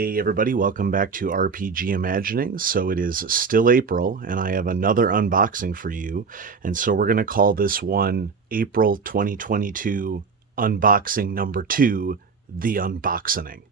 Hey everybody, welcome back to RPG Imagining. So it is still April, and I have another unboxing for you. And so we're going to call this one April 2022 Unboxing number 2, The Unboxening.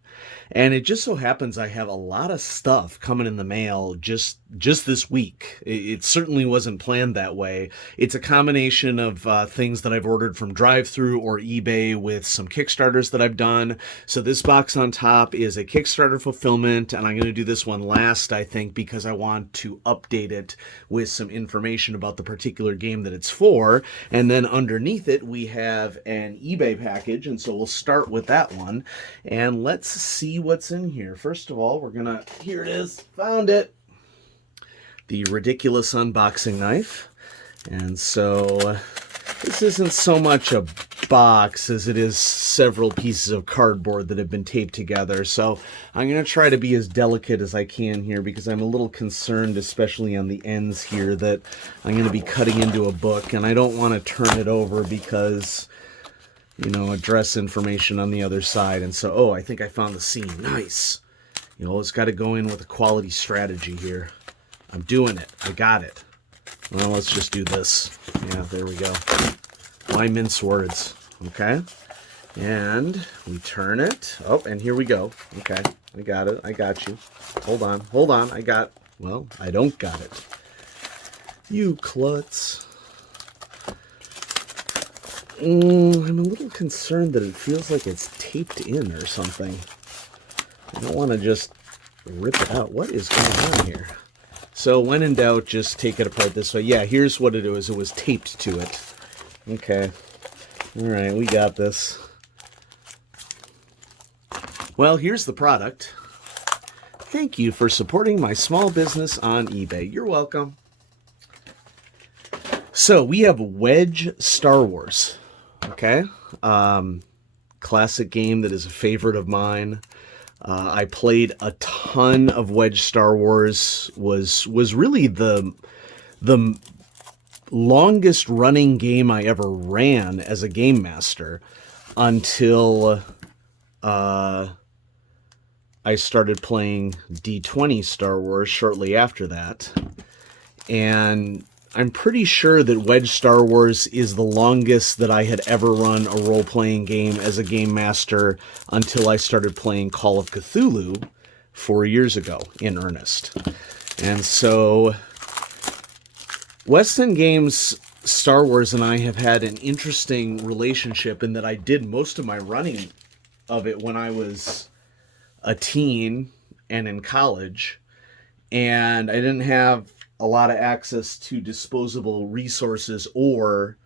And it just so happens I have a lot of stuff coming in the mail just this week. It certainly wasn't planned that way. It's a combination of things that I've ordered from DriveThru or eBay with some Kickstarters that I've done. So this box on top is a Kickstarter fulfillment, and I'm going to do this one last, I think, because I want to update it with some information about the particular game that it's for. And then underneath it, we have an eBay package, and so we'll start with that one. And let's see what's in here. First of all, here it is, found it. The ridiculous unboxing knife. And so this isn't so much a box as it is several pieces of cardboard that have been taped together. So I'm going to try to be as delicate as I can here because I'm a little concerned, especially on the ends here, that I'm going to be cutting into a book and I don't want to turn it over because, you know, address information on the other side. And so, oh, I think I found the scene. Nice. You know, it's got to go in with a quality strategy here. I'm doing it. I got it. Well, let's just do this. Yeah, there we go. Why mince words? Okay. And we turn it. Oh, and here we go. Okay. I got it. I got you. Hold on. Hold on. Well, I don't got it. You klutz. I'm a little concerned that it feels like it's taped in or something. I don't want to just rip it out. What is going on here? So when in doubt, just take it apart this way. Yeah, here's what it was. It was taped to it. Okay. All right, we got this. Well, here's the product. Thank you for supporting my small business on eBay. You're welcome. So we have WEG Star Wars. Okay. Classic game that is a favorite of mine. I played a ton of WEG Star Wars. Was really the longest running game I ever ran as a game master until I started playing D20 Star Wars shortly after that. And I'm pretty sure that WEG Star Wars is the longest that I had ever run a role-playing game as a game master until I started playing Call of Cthulhu 4 years ago in earnest. And so Weston Games Star Wars and I have had an interesting relationship in that I did most of my running of it when I was a teen and in college, and I didn't have a lot of access to disposable resources or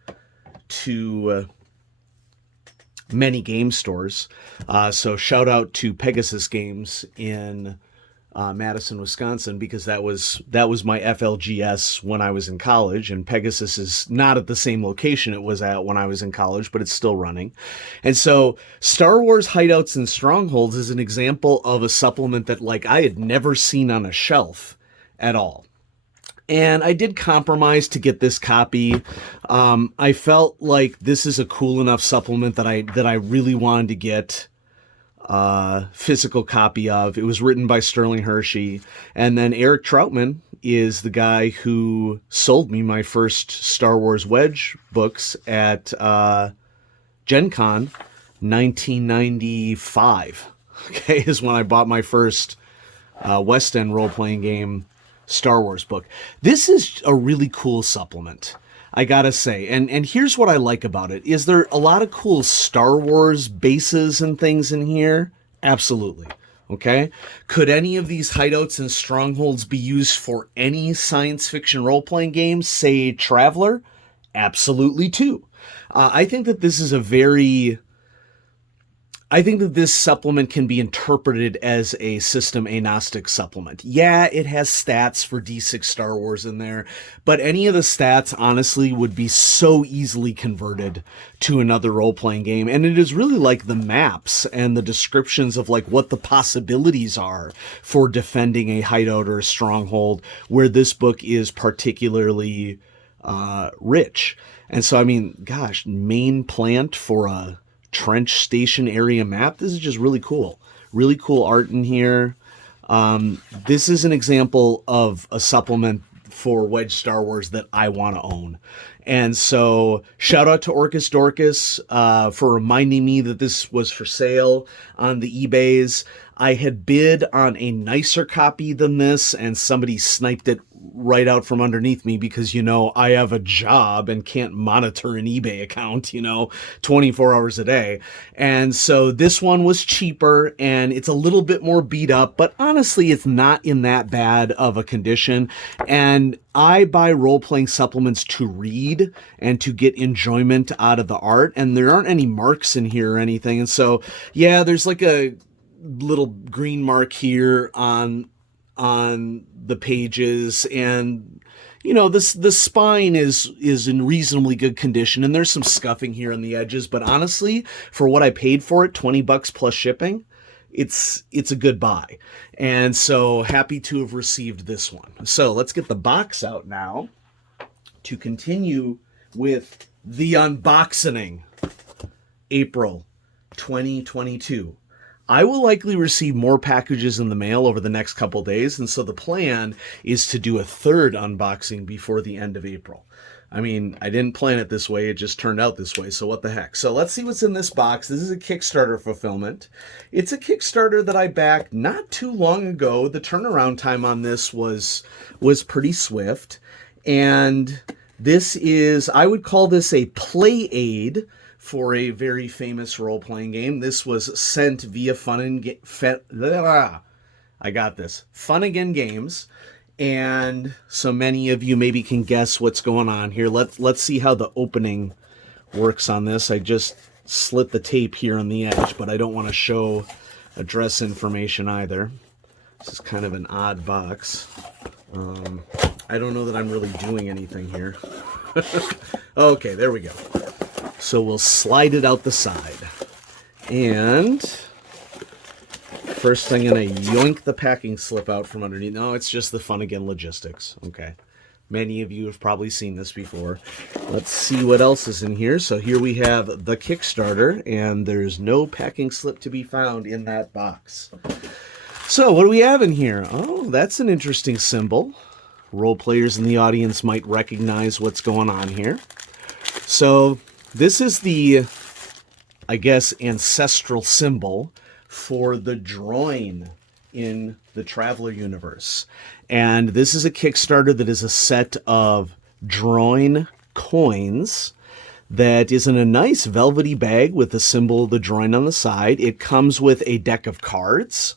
to many game stores. So shout out to Pegasus Games in Madison, Wisconsin, because that was my FLGS when I was in college, and Pegasus is not at the same location it was at when I was in college, but it's still running. And so Star Wars Hideouts and Strongholds is an example of a supplement that I had never seen on a shelf at all. And I did compromise to get this copy. I felt like this is a cool enough supplement that I really wanted to get a physical copy of. It was written by Sterling Hershey. And then Eric Troutman is the guy who sold me my first Star Wars Wedge books at Gen Con 1995. Okay, is when I bought my first West End role-playing game Star Wars book. This is a really cool supplement, I gotta say. And here's what I like about it. Is there a lot of cool Star Wars bases and things in here? Absolutely. Okay. Could any of these hideouts and strongholds be used for any science fiction role-playing game, say Traveller? Absolutely too. I think that this supplement can be interpreted as a system agnostic supplement. Yeah, it has stats for D6 Star Wars in there, but any of the stats, honestly, would be so easily converted to another role-playing game. And it is really like the maps and the descriptions of what the possibilities are for defending a hideout or a stronghold, where this book is particularly rich. And so, I mean, gosh, main plant for a trench station area map. This is just really cool. Really cool art in here. This is an example of a supplement for WEG Star Wars that I want to own. And so shout out to Orcus Dorcas for reminding me that this was for sale on the eBays. I had bid on a nicer copy than this, and somebody sniped it right out from underneath me because, I have a job and can't monitor an eBay account, 24 hours a day. And so this one was cheaper and it's a little bit more beat up, but honestly, it's not in that bad of a condition. And I buy role-playing supplements to read and to get enjoyment out of the art, and there aren't any marks in here or anything. And so, yeah, there's like a little green mark here on the pages, and the spine is in reasonably good condition, and there's some scuffing here on the edges, but honestly, for what I paid for it, $20 plus shipping, it's a good buy. And so happy to have received this one. So let's get the box out now to continue with the unboxing. April 2022. I will likely receive more packages in the mail over the next couple days, and so the plan is to do a third unboxing before the end of April. I mean, I didn't plan it this way, it just turned out this way, so what the heck. So let's see what's in this box. This is a Kickstarter fulfillment. It's a Kickstarter that I backed not too long ago. The turnaround time on this was pretty swift, and this is, I would call this a play aid for a very famous role-playing game. This was sent via Funnigan Games, and so many of you maybe can guess what's going on here. Let's see how the opening works on this. I just slit the tape here on the edge, but I don't want to show address information either. This is kind of an odd box. I don't know that I'm really doing anything here. Okay, there we go. So we'll slide it out the side. And first I'm going to yoink the packing slip out from underneath. No, it's just the Funnigan Logistics. Okay. Many of you have probably seen this before. Let's see what else is in here. So here we have the Kickstarter, and there's no packing slip to be found in that box. So what do we have in here? Oh, that's an interesting symbol. Role players in the audience might recognize what's going on here. So this is the, I guess, ancestral symbol for the Droyne in the Traveler universe. And this is a Kickstarter that is a set of Droyne coins that is in a nice velvety bag with the symbol of the Droyne on the side. It comes with a deck of cards,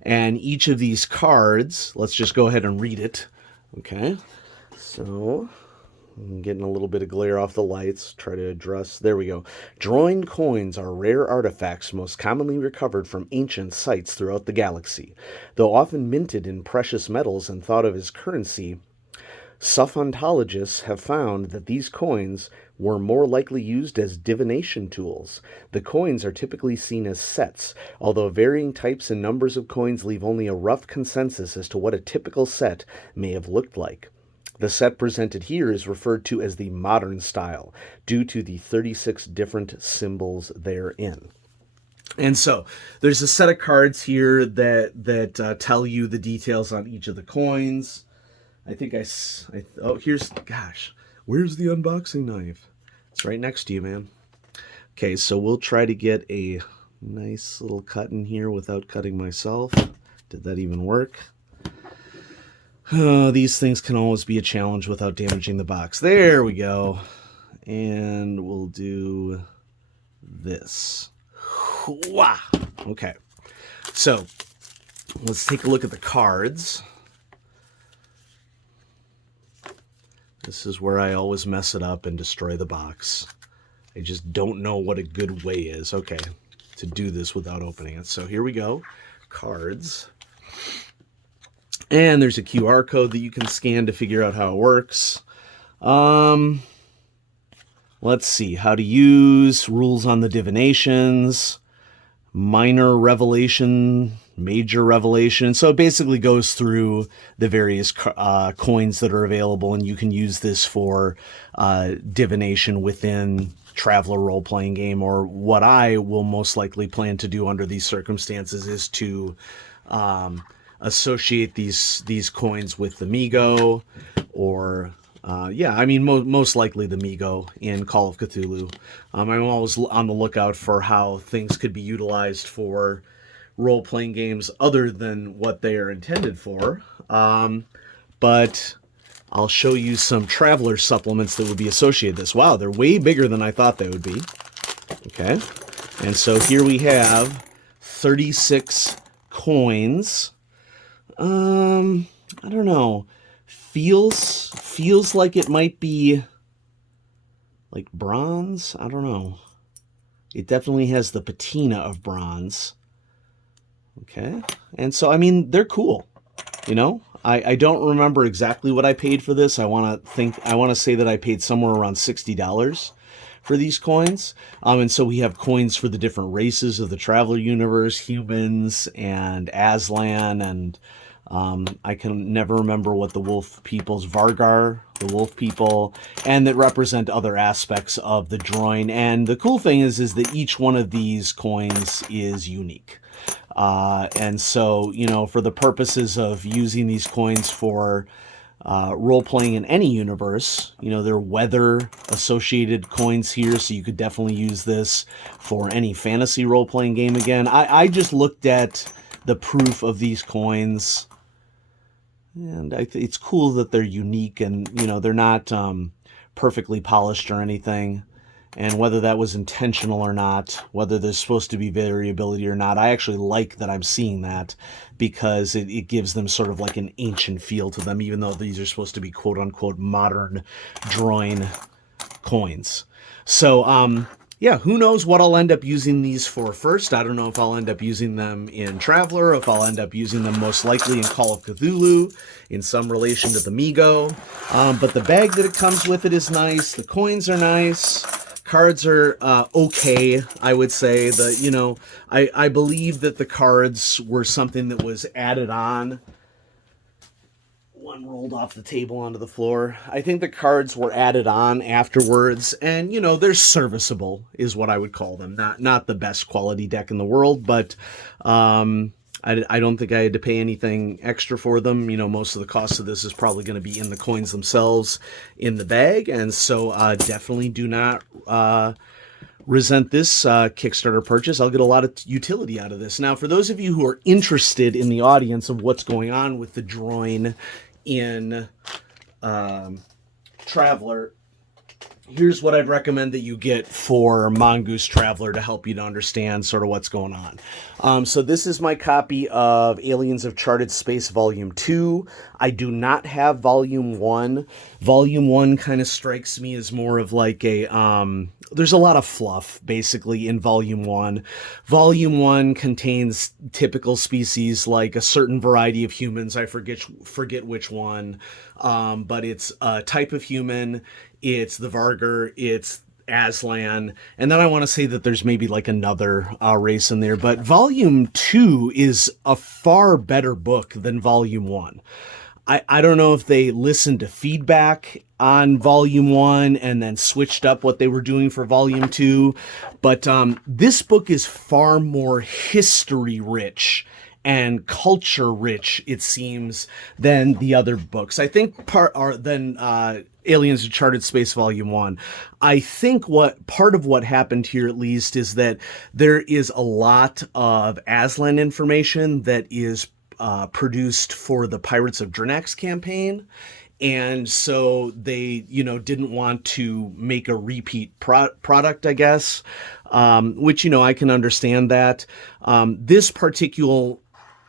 and each of these cards, let's just go ahead and read it. Okay, so I'm getting a little bit of glare off the lights. Try to address. There we go. Droyne coins are rare artifacts most commonly recovered from ancient sites throughout the galaxy. Though often minted in precious metals and thought of as currency, Sophontologists have found that these coins were more likely used as divination tools. The coins are typically seen as sets, although varying types and numbers of coins leave only a rough consensus as to what a typical set may have looked like. The set presented here is referred to as the modern style, due to the 36 different symbols therein. And so there's a set of cards here that tell you the details on each of the coins. I think here's, gosh, where's the unboxing knife? It's right next to you, man. Okay, so we'll try to get a nice little cut in here without cutting myself. Did that even work? These things can always be a challenge without damaging the box. There we go. And we'll do this. Wah! Okay. So, let's take a look at the cards. This is where I always mess it up and destroy the box. I just don't know what a good way is. Okay, to do this without opening it. So here we go. Cards. And there's a QR code that you can scan to figure out how it works. Let's see. How to use, rules on the divinations, minor revelation major revelation. So it basically goes through the various coins that are available, and you can use this for divination within Traveler role-playing game. Or what I will most likely plan to do under these circumstances is to associate these coins with the Migo, or most likely the Migo in Call of Cthulhu. I'm always on the lookout for how things could be utilized for role-playing games other than what they are intended for. But I'll show you some Traveler supplements that would be associated with this. Wow, they're way bigger than I thought they would be. Okay, and so here we have 36 coins. I don't know. Feels like it might be like bronze. I don't know. It definitely has the patina of bronze. Okay. And so, I mean, they're cool. You know, I don't remember exactly what I paid for this. I want to say that I paid somewhere around $60 for these coins. And so we have coins for the different races of the Traveler universe, humans and Aslan, and I can never remember what the wolf people's Vargar, the wolf people, and that represent other aspects of the Droyne. And the cool thing is that each one of these coins is unique. And so, you know, for the purposes of using these coins for role-playing in any universe, you know, there are weather-associated coins here, so you could definitely use this for any fantasy role-playing game again. I just looked at the proof of these coins, and it's cool that they're unique, and, you know, they're not perfectly polished or anything. And whether that was intentional or not, whether there's supposed to be variability or not, I actually like that I'm seeing that, because it gives them sort of like an ancient feel to them, even though these are supposed to be quote-unquote modern Droyne coins. So, yeah, who knows what I'll end up using these for first. I don't know if I'll end up using them in Traveler, or if I'll end up using them most likely in Call of Cthulhu, in some relation to the Migo. But the bag that it comes with it is nice. The coins are nice. Cards are okay, I would say. I believe that the cards were something that was added on. One rolled off the table onto the floor. I think the cards were added on afterwards, and, you know, they're serviceable, is what I would call them. Not the best quality deck in the world, but I don't think I had to pay anything extra for them. You know, most of the cost of this is probably going to be in the coins themselves in the bag, and so definitely do not resent this Kickstarter purchase. I'll get a lot of utility out of this. Now, for those of you who are interested in the audience of what's going on with the Droyne in Traveler, here's what I'd recommend that you get for Mongoose Traveler to help you to understand sort of what's going on. So this is my copy of Aliens of Charted Space Volume 2. I do not have Volume 1. Volume 1 kind of strikes me as more of like a... there's a lot of fluff, basically, in Volume 1. Volume 1 contains typical species, like a certain variety of humans. I forget which one, but it's a type of human. It's the Vargar, it's Aslan, and then I want to say that there's maybe like another race in there, but Volume 2 is a far better book than Volume 1. I don't know if they listened to feedback on Volume 1 and then switched up what they were doing for Volume 2, but this book is far more history-rich and culture-rich, it seems, than the other books. I think Aliens of Charted Space Volume 1. I think part of what happened here, at least, is that there is a lot of Aslan information that is produced for the Pirates of Drinax campaign, and so they, you know, didn't want to make a repeat product, I guess, which, you know, I can understand that. This particular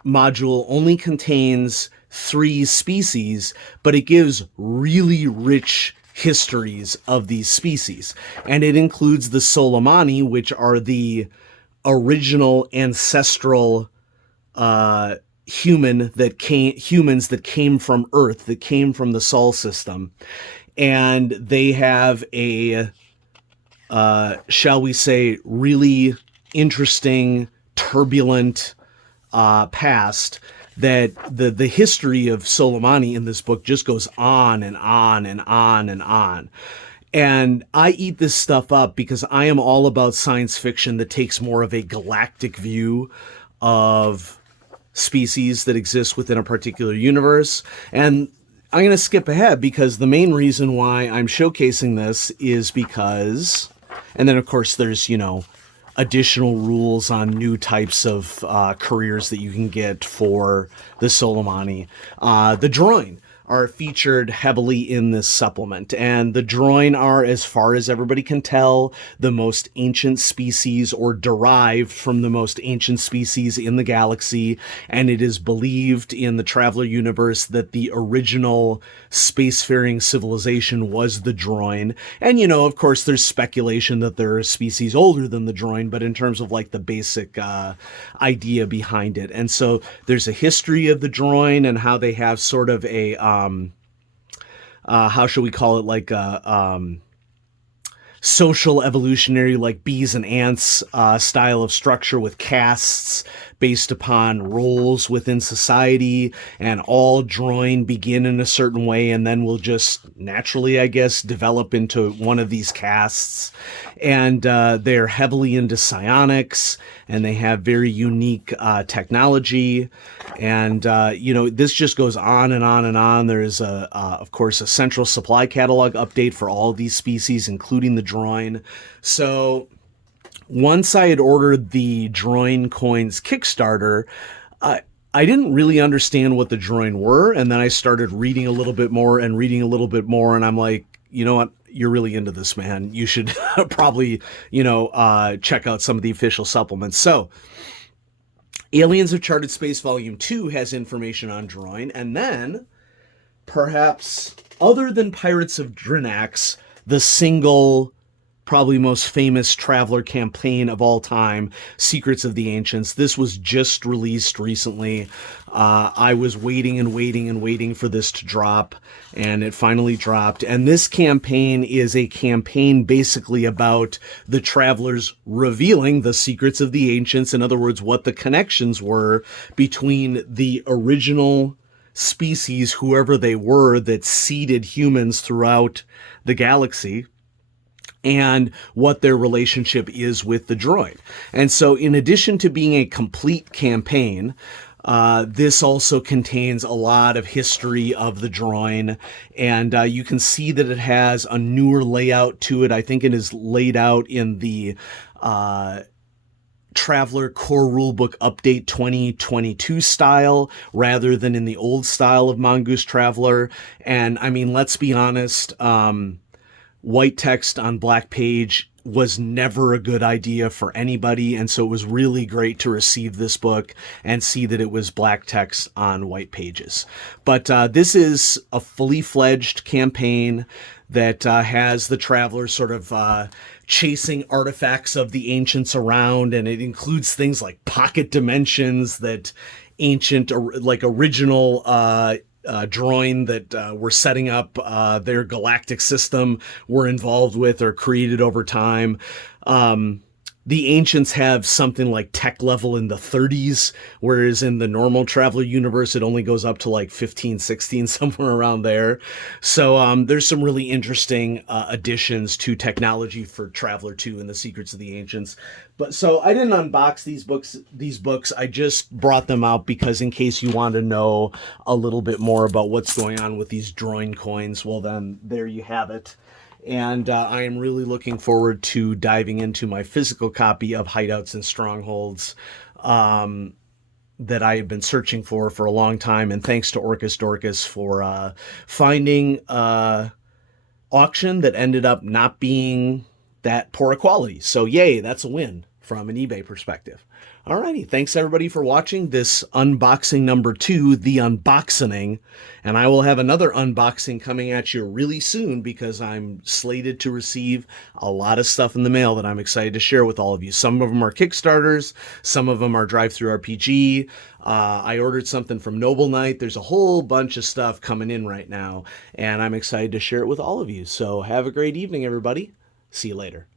module only contains 3 species, but it gives really rich histories of these species, and it includes the Solomani, which are the original ancestral humans that came from Earth, that came from the Sol system, and they have a shall we say really interesting, turbulent past, that the history of Soleimani in this book just goes on and on and on and on. And I eat this stuff up because I am all about science fiction that takes more of a galactic view of species that exist within a particular universe. And I'm going to skip ahead because the main reason why I'm showcasing this is because, and then of course there's, additional rules on new types of careers that you can get for the Soleimani. The Droyne are featured heavily in this supplement, and the Droyne are, as far as everybody can tell, the most ancient species, or derived from the most ancient species in the galaxy, and it is believed in the Traveler universe that the original spacefaring civilization was the Droyne. And of course there's speculation that there are species older than the Droyne, but in terms of like the basic idea behind it. And so there's a history of the Droyne and how they have sort of a how shall we call it, like a social evolutionary, like bees and ants style of structure with castes based upon roles within society, and all Droyne begin in a certain way and then will just naturally, I guess, develop into one of these castes. And they're heavily into psionics, and they have very unique technology. And, this just goes on and on and on. There's, of course, a central supply catalog update for all of these species, including the Droyne. So once I had ordered the Droyne coins Kickstarter, I didn't really understand what the Droyne were. And then I started reading a little bit more and reading a little bit more. And I'm like, you know what? You're really into this, man. You should probably, check out some of the official supplements. So Aliens of Charted Space Volume 2 has information on Droyne. And then, perhaps, other than Pirates of Drinax, the single, probably most famous Traveler campaign of all time, Secrets of the Ancients. This was just released recently. I was waiting and waiting and waiting for this to drop, and it finally dropped. And this campaign is a campaign basically about the Travelers revealing the secrets of the Ancients. In other words, what the connections were between the original species, whoever they were, that seeded humans throughout the galaxy, and what their relationship is with the Droid. And so in addition to being a complete campaign, this also contains a lot of history of the Droid, and you can see that it has a newer layout to it. I think it is laid out in the Traveler Core Rulebook Update 2022 style rather than in the old style of Mongoose Traveler. And I mean, let's be honest, white text on black page was never a good idea for anybody, and so it was really great to receive this book and see that it was black text on white pages. But this is a fully fledged campaign that has the Traveler sort of chasing artifacts of the Ancients around, and it includes things like pocket dimensions that ancient, like original Droyne that were setting up their galactic system were involved with or created over time. The Ancients have something like tech level in the 30s, whereas in the normal Traveler universe, it only goes up to like 15, 16, somewhere around there. So there's some really interesting additions to technology for Traveler 2 and the Secrets of the Ancients. But so I didn't unbox these books. I just brought them out because in case you want to know a little bit more about what's going on with these Droyne coins, well then there you have it. And I am really looking forward to diving into my physical copy of Hideouts and Strongholds that I have been searching for a long time. And thanks to Orcus Dorcas for finding an auction that ended up not being that poor a quality. So yay, that's a win from an eBay perspective. Alrighty, thanks everybody for watching this unboxing number 2, the Unboxening, and I will have another unboxing coming at you really soon because I'm slated to receive a lot of stuff in the mail that I'm excited to share with all of you. Some of them are Kickstarters, some of them are DriveThruRPG. I ordered something from Noble Knight. There's a whole bunch of stuff coming in right now, and I'm excited to share it with all of you. So have a great evening, everybody. See you later.